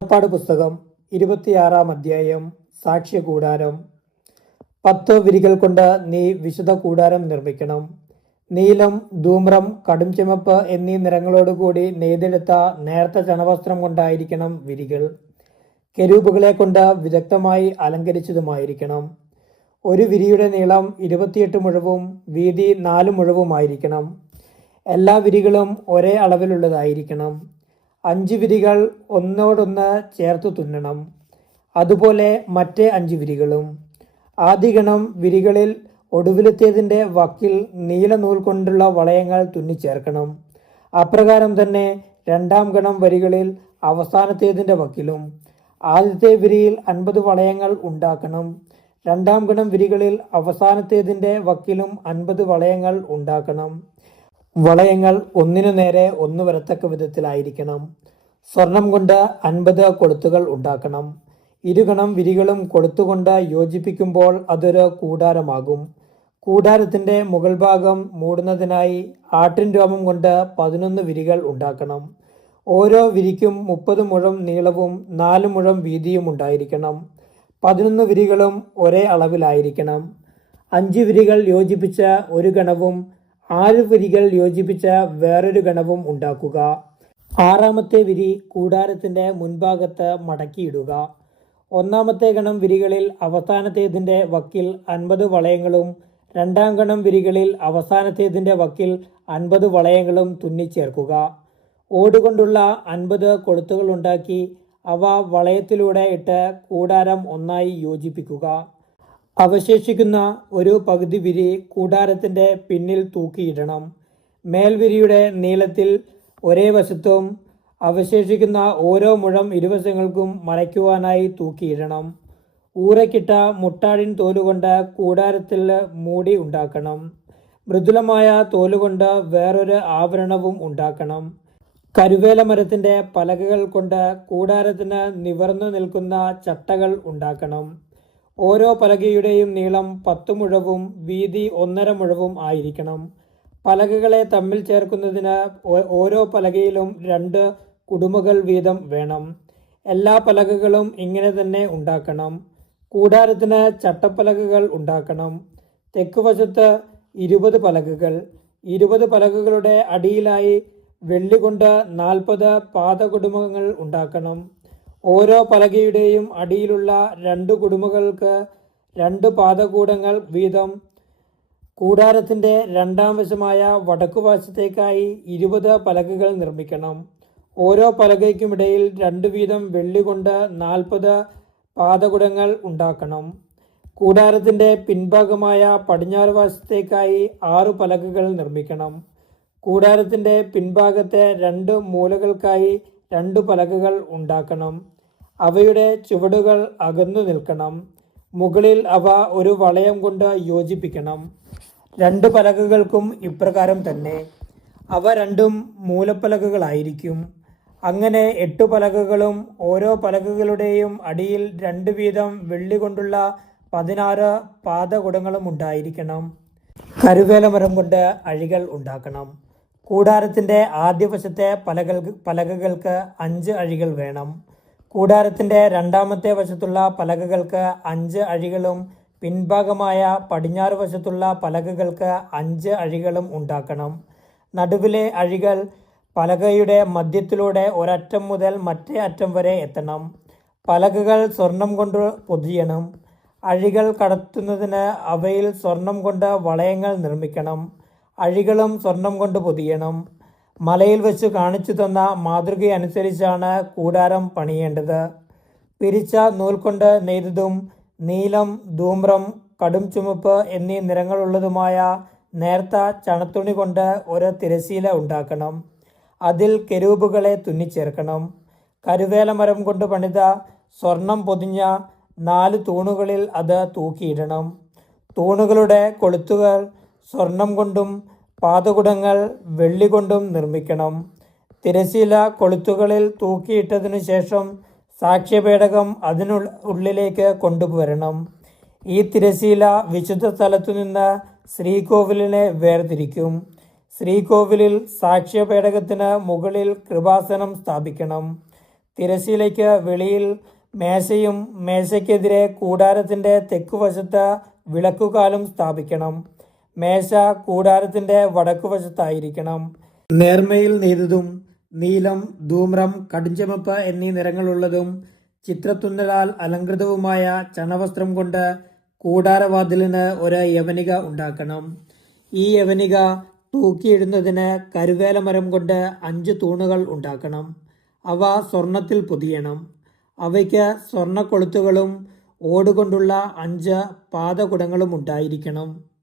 പുറപ്പാട് പുസ്തകം ഇരുപത്തിയാറാം അധ്യായം സാക്ഷ്യ കൂടാരം പത്ത് വിരികൾ കൊണ്ട് നീ വിശുദ്ധ കൂടാരം നിർമ്മിക്കണം. നീലം ധൂമ്രം കടും ചുമപ്പ് എന്നീ നിറങ്ങളോടുകൂടി നെയ്തെടുത്ത നേർത്ത ചണവസ്ത്രം കൊണ്ടായിരിക്കണം വിരികൾ. കെരൂപുകളെ കൊണ്ട് വിദഗ്ധമായി അലങ്കരിച്ചതുമായിരിക്കണം. ഒരു വിരിയുടെ നീളം ഇരുപത്തിയെട്ട് മുഴവും വീതി നാല് മുഴവുമായിരിക്കണം. എല്ലാ വിരികളും ഒരേ അളവിലുള്ളതായിരിക്കണം. അഞ്ച് വിരികൾ ഒന്നോടൊന്ന് ചേർത്ത് തുന്നണം. അതുപോലെ മറ്റേ അഞ്ച് വിരികളും. ആദ്യഗണം വിരികളിൽ ഒടുവിലെത്തിയതിന്റെ വക്കിൽ നീല നൂൽ കൊണ്ടുള്ള വളയങ്ങൾ തുന്നിച്ചേർക്കണം. അപ്രകാരം തന്നെ രണ്ടാം ഗണം വരികളിൽ അവസാനത്തേതിന്റെ വക്കിലും ആദ്യത്തെ വിരിയിൽ അൻപത് വളയങ്ങൾ ഉണ്ടാക്കണം. രണ്ടാം ഗണം വിരികളിൽ അവസാനത്തേതിന്റെ വക്കിലും അൻപത് വളയങ്ങൾ ഉണ്ടാക്കണം. വളയങ്ങൾ ഒന്നിനു നേരെ ഒന്ന് വരത്തക്ക വിധത്തിലായിരിക്കണം. സ്വർണം കൊണ്ട് അൻപത് കൊളുത്തുകൾ ഉണ്ടാക്കണം. ഇരുകണം വിരികളും കൊളുത്തുകൊണ്ട് യോജിപ്പിക്കുമ്പോൾ അതൊരു കൂടാരമാകും. കൂടാരത്തിന്റെ മുകൾ ഭാഗം മൂടുന്നതിനായി ആട്ടിൻ രോമം കൊണ്ട് പതിനൊന്ന് വിരികൾ ഉണ്ടാക്കണം. ഓരോ വിരിക്കും മുപ്പത് മുഴം നീളവും നാല് മുഴം വീതിയും ഉണ്ടായിരിക്കണം. പതിനൊന്ന് വിരികളും ഒരേ അളവിലായിരിക്കണം. അഞ്ച് വിരികൾ യോജിപ്പിച്ച ഒരു ഗണവും ആറ് വിരികൾ യോജിപ്പിച്ച വേറൊരു ഗണവും ഉണ്ടാക്കുക. ആറാമത്തെ വിരി കൂടാരത്തിന്റെ മുൻഭാഗത്ത് മടക്കിയിടുക. ഒന്നാമത്തെ ഗണം വിരികളിൽ അവസാനത്തേതിന്റെ വക്കിൽ അൻപത് വളയങ്ങളും രണ്ടാം ഗണം വിരികളിൽ അവസാനത്തേതിന്റെ വക്കിൽ അൻപത് വളയങ്ങളും തുന്നിച്ചേർക്കുക. ഓടുകൊണ്ടുള്ള അൻപത് കൊളുത്തുകൾ ഉണ്ടാക്കി അവ വളയത്തിലൂടെ ഇട്ട് കൂടാരം ഒന്നായി യോജിപ്പിക്കുക. അവശേഷിക്കുന്ന ഒരു പകുതി വിരി കൂടാരത്തിന്റെ പിന്നിൽ തൂക്കിയിടണം. മേൽവിരിയുടെ നീളത്തിൽ ഒരേ വശത്തും അവശേഷിക്കുന്ന ഓരോ മുഴം ഇരുവശങ്ങൾക്കും മറയ്ക്കുവാനായി തൂക്കിയിടണം. ഊറക്കിട്ട മുട്ടാടിൻ തോലുകൊണ്ട് കൂടാരത്തിൽ മൂടി ഉണ്ടാക്കണം. മൃദുലമായ തോലുകൊണ്ട് വേറൊരു ആവരണവും ഉണ്ടാക്കണം. കരുവേല മരത്തിന്റെ പലകകൾ കൊണ്ട് കൂടാരത്തിന് നിവർന്നു നിൽക്കുന്ന ചട്ടകൾ ഉണ്ടാക്കണം. ഓരോ പലകയുടെയും നീളം പത്ത് മുഴവും വീതി ഒന്നര മുഴവും ആയിരിക്കണം. പലകകളെ തമ്മിൽ ചേർക്കുന്നതിന് ഓരോ പലകയിലും രണ്ട് കുടുമകൾ വീതം വേണം. എല്ലാ പലകകളും ഇങ്ങനെ തന്നെ ഉണ്ടാക്കണം. കൂടാരത്തിന് ചട്ടപ്പലകകൾ ഉണ്ടാക്കണം. തെക്കുവശത്ത് ഇരുപത് പലകകൾ. ഇരുപത് പലകകളുടെ അടിയിലായി വെള്ളി കൊണ്ട് നാൽപ്പത് പാദകുടുംബങ്ങൾ ഉണ്ടാക്കണം. ഓരോ പലകയുടെയും അടിയിലുള്ള രണ്ട് കുടുംബങ്ങൾക്ക് രണ്ട് പാദകൂടങ്ങൾ വീതം. കൂടാരത്തിന്റെ രണ്ടാം വശമായ വടക്കുവശത്തേക്കായി ഇരുപത് പലകകൾ നിർമ്മിക്കണം. ഓരോ പലകയ്ക്കുമിടയിൽ രണ്ട് വീതം വെള്ളി കൊണ്ട് നാൽപ്പത് പാദകുടങ്ങൾ ഉണ്ടാക്കണം. കൂടാരത്തിന്റെ പിൻഭാഗമായ പടിഞ്ഞാറ് വശത്തേക്കായി ആറു പലകകൾ നിർമ്മിക്കണം. കൂടാരത്തിന്റെ പിൻഭാഗത്തെ രണ്ട് മൂലകൾക്കായി രണ്ട് പലകകൾ ഉണ്ടാക്കണം. അവയുടെ ചുവടുകൾ അകന്നു നിൽക്കണം. മുകളിൽ അവ ഒരു വളയം കൊണ്ട് യോജിപ്പിക്കണം. രണ്ട് പലകകൾക്കും ഇപ്രകാരം തന്നെ. അവ രണ്ടും മൂലപ്പലകകളായിരിക്കും. അങ്ങനെ എട്ട് പലകകളും ഓരോ പലകകളുടെയും അടിയിൽ രണ്ട് വീതം വെള്ളി കൊണ്ടുള്ള പതിനാറ് പാതകുടങ്ങളും ഉണ്ടായിരിക്കണം. കരുവേല മരം കൊണ്ട് അഴികൾ ഉണ്ടാക്കണം. കൂടാരത്തിന്റെ ആദ്യവശത്തെ പലകൾ പലകകൾക്ക് അഞ്ച് അഴികൾ വേണം. കൂടാരത്തിന്റെ രണ്ടാമത്തെ വശത്തുള്ള പലകകൾക്ക് അഞ്ച് അഴികളും പിൻഭാഗമായ പടിഞ്ഞാറ് വശത്തുള്ള പലകകൾക്ക് അഞ്ച് അഴികളും ഉണ്ടാക്കണം. നടുവിലെ അഴികൾ പലകയുടെ മധ്യത്തിലൂടെ ഒരറ്റം മുതൽ മറ്റേ അറ്റം വരെ എത്തണം. പലകകൾ സ്വർണം കൊണ്ട് പൊതിയണം. അഴികൾ കടത്തുന്നതിന് അവയിൽ സ്വർണം കൊണ്ട് വളയങ്ങൾ നിർമ്മിക്കണം. അഴികളും സ്വർണം കൊണ്ട് പൊതിയണം. മലയിൽ വെച്ച് കാണിച്ചു തന്ന മാതൃകയനുസരിച്ചാണ് കൂടാരം പണിയേണ്ടത്. പിരിച്ച നൂൽ കൊണ്ട് നെയ്തതും നീലം ധൂമ്രം കടും ചുമപ്പ് എന്നീ നിറങ്ങളുള്ളതുമായ നേർത്ത ചണത്തുണി കൊണ്ട് ഒരു തിരശീല ഉണ്ടാക്കണം. അതിൽ കെരൂബുകളെ തുന്നിച്ചേർക്കണം. കരുവേല മരം കൊണ്ട് പണിത സ്വർണം പൊതിഞ്ഞ നാല് തൂണുകളിൽ അത് തൂക്കിയിടണം. തൂണുകളുടെ കൊളുത്തുകൾ സ്വർണം കൊണ്ടും പാദകുടങ്ങൾ വെള്ളി കൊണ്ടും നിർമ്മിക്കണം. തിരശീല കൊളുത്തുകളിൽ തൂക്കിയിട്ടതിനു ശേഷം സാക്ഷ്യപേടകം അതിനു ഉള്ളിലേക്ക് കൊണ്ടുവരണം. ഈ തിരശീല വിശുദ്ധ സ്ഥലത്തു നിന്ന് ശ്രീകോവിലിനെ വേർതിരിക്കും. ശ്രീകോവിലിൽ സാക്ഷ്യപേടകത്തിന് മുകളിൽ കൃപാസനം സ്ഥാപിക്കണം. തിരശീലയ്ക്ക് വെളിയിൽ മേശയും മേശയ്ക്കെതിരെ കൂടാരത്തിന്റെ തെക്കുവശത്ത് വിളക്കുകാലും സ്ഥാപിക്കണം. മേശ കൂടാരത്തിന്റെ വടക്കുവശത്തായിരിക്കണം. നേർമയിൽ നെയ്തതും നീലം ധൂമ്രം കടുഞ്ചമപ്പ് എന്നീ നിറങ്ങളുള്ളതും ചിത്രത്തുന്നലാൽ അലങ്കൃതവുമായ ചണവസ്ത്രം കൊണ്ട് കൂടാരവാതിലിന് ഒരു യവനിക ഉണ്ടാക്കണം. ഈ യവനിക തൂക്കിയിടുന്നതിന് കരുവേല മരം കൊണ്ട് അഞ്ച് തൂണുകൾ ഉണ്ടാക്കണം. അവ സ്വർണത്തിൽ പൊതിയണം. അവയ്ക്ക് സ്വർണക്കൊളുത്തുകളും ഓടുകൊണ്ടുള്ള അഞ്ച് പാദകുടങ്ങളും ഉണ്ടായിരിക്കണം.